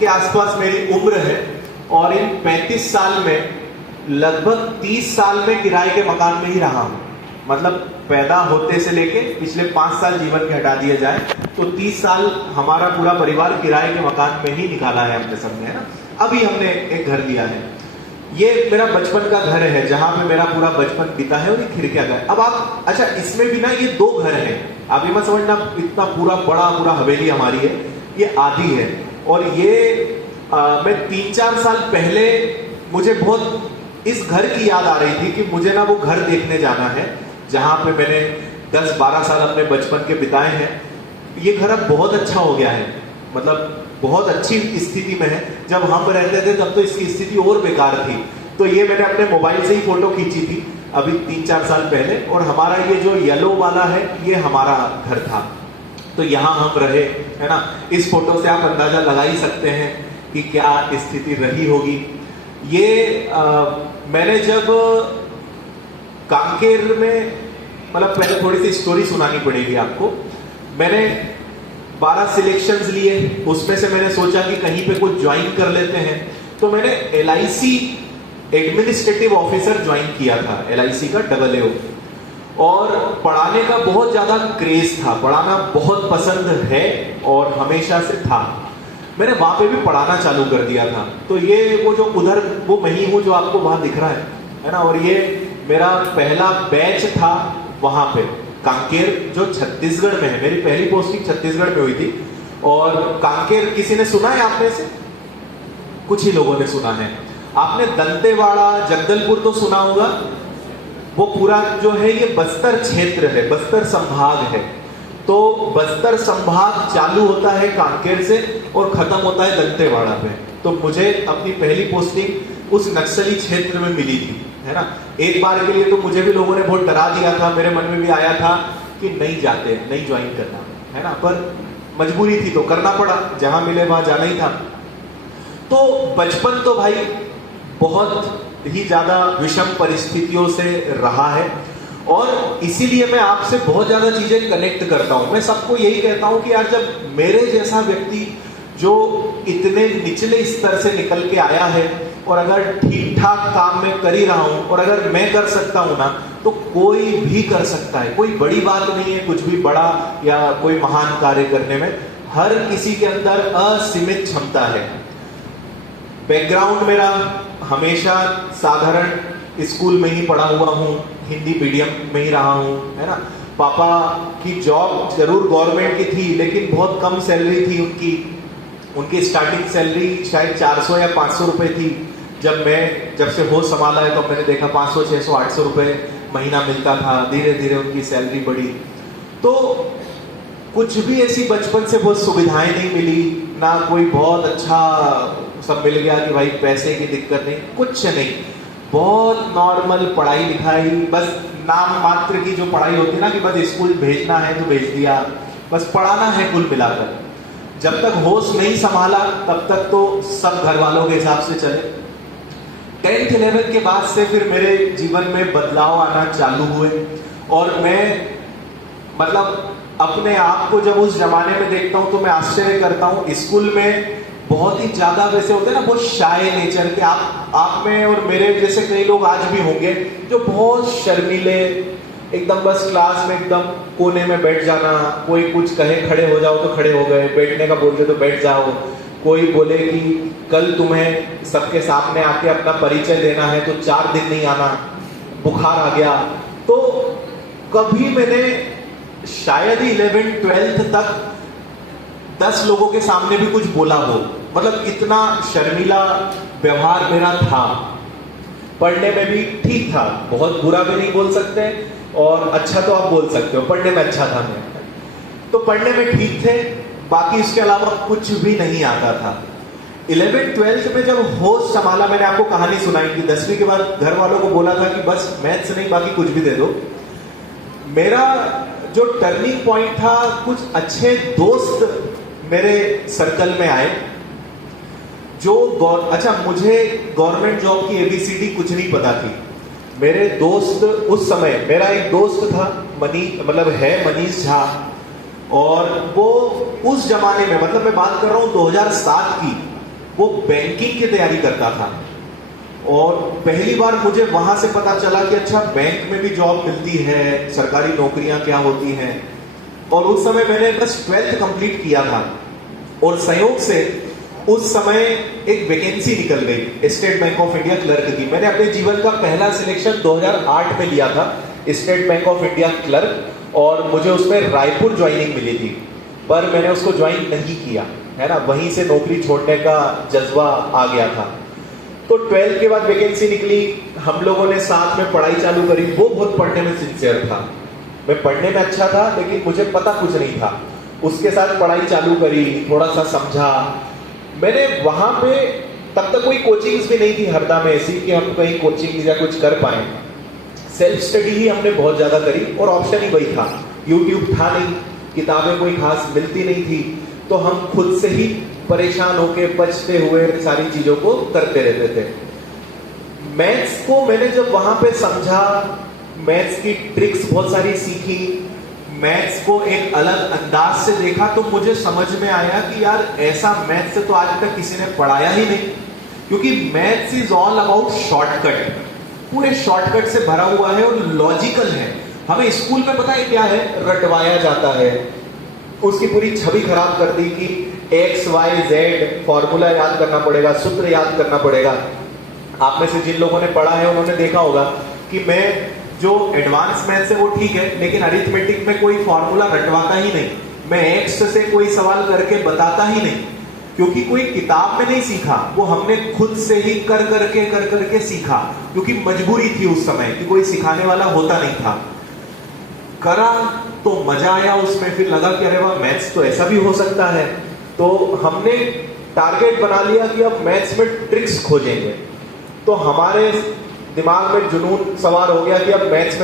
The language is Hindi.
के आसपास मेरी उम्र है और इन 35 साल में लगभग 30 साल में किराए के मकान में ही रहा हूं। मतलब पैदा होते से लेके पिछले 5 साल जीवन के हटा दिया जाए तो 30 साल हमारा पूरा परिवार किराए के मकान में ही निकाला है हमने सबने, है ना। अभी हमने एक घर लिया है, ये मेरा बचपन का घर है जहां पे मेरा पूरा बचपन बीता है और ये खिड़कियां का है। अब आप अच्छा इसमें भी ना ये 2 घर हैं, आप ये मत समझना इतना पूरा पूरा हवेली हमारी है, ये आधी है। और ये मैं 3-4 साल पहले मुझे बहुत इस घर की याद आ रही थी कि मुझे ना वो घर देखने जाना है जहां पे मैंने 10-12 साल अपने बचपन के बिताए हैं। ये घर अब बहुत अच्छा हो गया है, मतलब बहुत अच्छी स्थिति में है। जब हम रहते थे तब तो इसकी स्थिति और बेकार थी। तो ये मैंने अपने मोबाइल से ही फोटो खींची थी अभी 3-4 साल पहले, और हमारा ये जो येलो वाला है ये हमारा घर था, तो यहाँ हम रहे, है ना। इस फोटो से आप अंदाजा लगा ही सकते हैं कि क्या स्थिति रही होगी। ये मैंने जब कांकेर में, मतलब पहले थोड़ी सी स्टोरी सुनानी पड़ेगी आपको। मैंने 12 सिलेक्शंस लिए, उसमें से मैंने सोचा कि कहीं पे कुछ ज्वाइन कर लेते हैं, तो मैंने LIC एडमिनिस्ट्रेटिव ऑफिसर ज्वाइन किया था, LIC का AAO। और पढ़ाने का बहुत ज्यादा क्रेज था, पढ़ाना बहुत पसंद है और हमेशा से था। मैंने वहां पे भी पढ़ाना चालू कर दिया था। तो ये वो जो उधर वो मैं ही हूं जो आपको वहां दिख रहा है ना। और ये मेरा पहला बैच था वहां पे कांकेर, जो छत्तीसगढ़ में है। मेरी पहली पोस्टिंग छत्तीसगढ़ में हुई थी। और कांकेर किसी ने सुना है आप में से? कुछ ही लोगों ने सुना है। आपने दंतेवाड़ा, जगदलपुर तो सुना होगा। वो पूरा जो है ये बस्तर क्षेत्र है, बस्तर संभाग है। तो बस्तर संभाग चालू होता है कांकेर से और खत्म होता है दंतेवाड़ा पे। तो मुझे अपनी पहली पोस्टिंग उस नक्सली क्षेत्र में मिली थी, है ना। एक बार के लिए तो मुझे भी लोगों ने बहुत डरा दिया था, मेरे मन में भी आया था कि नहीं जाते, नहीं ज्वाइन करना, है ना। पर मजबूरी थी तो करना पड़ा, जहां मिले वहां जाना ही था। तो बचपन तो भाई बहुत ही ज्यादा विषम परिस्थितियों से रहा है और इसीलिए मैं आपसे बहुत ज्यादा चीजें कनेक्ट करता हूं। मैं सबको यही कहता हूं कि यार जब मेरे जैसा व्यक्ति जो इतने निचले स्तर से निकल के आया है और अगर ठीक ठाक काम में कर ही रहा हूं और अगर मैं कर सकता हूं ना, तो कोई भी कर सकता है। कोई बड़ी बात नहीं है कुछ भी बड़ा या कोई महान कार्य करने में। हर किसी के अंदर असीमित क्षमता है। बैकग्राउंड मेरा हमेशा साधारण स्कूल में ही पढ़ा हुआ हूँ, हिंदी मीडियम में ही रहा हूँ, है ना। पापा की जॉब जरूर गवर्नमेंट की थी लेकिन बहुत कम सैलरी थी उनकी स्टार्टिंग सैलरी शायद 400 या 500 रुपए थी। जब से होश संभाला है तो मैंने देखा 500, 600, 800 रुपए महीना मिलता था। धीरे धीरे उनकी सैलरी बढ़ी। तो कुछ भी ऐसी बचपन से बहुत सुविधाएं नहीं मिली, ना कोई बहुत अच्छा सब मिल गया कि भाई पैसे की दिक्कत नहीं, कुछ नहीं। बहुत नॉर्मल पढ़ाई लिखाई, बस नाम मात्र की जो पढ़ाई होती है ना कि बस स्कूल भेजना है तो भेज दिया, बस पढ़ाना है कुल मिलाकर। जब तक होश नहीं संभाला तब तक तो सब घर वालों के हिसाब से चले। 10th 11th के बाद से फिर मेरे जीवन में बदलाव आना चालू हुए और मैं मतलब अपने आप को जब उस जमाने में देखता हूं तो मैं आश्चर्य करता हूं। स्कूल में बहुत ही ज्यादा वैसे होते हैं ना, बहुत शाय नेचर के आप में और मेरे जैसे कई लोग आज भी होंगे जो बहुत शर्मीले, एकदम बस क्लास में एकदम कोने में बैठ जाना। कोई कुछ कहे खड़े हो जाओ तो खड़े हो गए, बैठने का बोलते तो बैठ जाओ। कोई बोले कि कल तुम्हें सबके सामने आके अपना परिचय देना है तो 4 दिन नहीं आना, बुखार आ गया। तो कभी मैंने शायद ही 11th 12th तक 10 लोगों के सामने भी कुछ बोला हो, मतलब इतना शर्मीला व्यवहार मेरा था। पढ़ने में भी ठीक था, बहुत बुरा भी नहीं बोल सकते और अच्छा तो आप बोल सकते हो, पढ़ने में अच्छा था मैं। तो पढ़ने में ठीक थे, बाकी इसके अलावा कुछ भी नहीं आता था। 11th 12th में जब होश संभाला, मैंने आपको कहानी सुनाई कि 10वीं के बाद घर वालों को बोला था कि बस मैथ्स नहीं बाकी कुछ भी दे दो। मेरा जो टर्निंग पॉइंट था, कुछ अच्छे दोस्त मेरे सर्कल में आए जो अच्छा मुझे गवर्नमेंट जॉब की ABCD कुछ नहीं पता थी। मेरे दोस्त उस समय, मेरा एक दोस्त था मनीष झा, और वो उस जमाने में, मतलब मैं बात कर रहा हूं 2007 की, वो बैंकिंग की तैयारी करता था। और पहली बार मुझे वहां से पता चला कि अच्छा बैंक में भी जॉब मिलती है, सरकारी नौकरियां क्या होती हैं। और उस समय मैंने बस 12th कंप्लीट किया था और संयोग से उस समय एक वैकेंसी निकल गई state bank of India clerk की। मैंने अपने जीवन का पहला सिलेक्शन 2008 में लिया था state bank of India clerk, और मुझे उसमें रायपुर ज्वाइनिंग मिली थी, पर मैंने उसको ज्वाइन नहीं किया, है ना। वहीं से नौकरी छोड़ने का जज्बा आ गया था। तो 12th के बाद वैकेंसी निकली, हम लोगों ने साथ में पढ़ाई चालू करी। वो बहुत पढ़ने में सिंसियर था, मैं पढ़ने में अच्छा था लेकिन मुझे पता कुछ नहीं था। उसके साथ पढ़ाई चालू करी, थोड़ा सा समझा मैंने। वहां पे तब तक कोई कोचिंग्स भी नहीं थी हरदा में ऐसी कि हम कहीं कोचिंग या कुछ कर पाए। सेल्फ स्टडी ही हमने बहुत ज्यादा करी और ऑप्शन ही वही था, यूट्यूब था नहीं, किताबें कोई खास मिलती नहीं थी, तो हम खुद से ही परेशान होके बचते हुए सारी चीजों को करते रहते थे। मैथ्स को मैंने जब वहां पे समझा, मैथ्स की ट्रिक्स बहुत सारी सीखी, मैथ्स को एक अलग अंदाज से देखा, तो मुझे समझ में आया कि यार ऐसा मैथ्स से तो आज तक किसी ने पढ़ाया ही नहीं। क्योंकि maths is all about shortcut, पूरे शॉर्टकट से भरा हुआ है और लॉजिकल है। हमें स्कूल में पता है क्या है, रटवाया जाता है, उसकी पूरी छवि खराब कर दी कि एक्स वाई जेड फॉर्मूला याद करना पड़ेगा, सूत्र याद करना पड़ेगा। आप में से जिन लोगों ने पढ़ा है उन्होंने देखा होगा कि मैं जो एडवांस मैथ्स है वो ठीक है, लेकिन अरिथमेटिक में कोई फॉर्मूला रटवाता ही नहीं, मैं एक्स से कोई सवाल करके बताता ही नहीं, क्योंकि कोई किताब में नहीं सीखा, वो हमने खुद से ही कर करके सीखा, क्योंकि मजबूरी थी उस समय कि कोई सिखाने वाला होता नहीं था। करा तो मजा आया उसमें, फिर लगा कि अरे वाह मैथ्स तो ऐसा भी हो सकता है। तो हमने टारगेट बना लिया कि अब मैथ्स में ट्रिक्स खोजेंगे। तो हमारे दिमाग में जुनून सवार हो गया कि अब मैथ्स में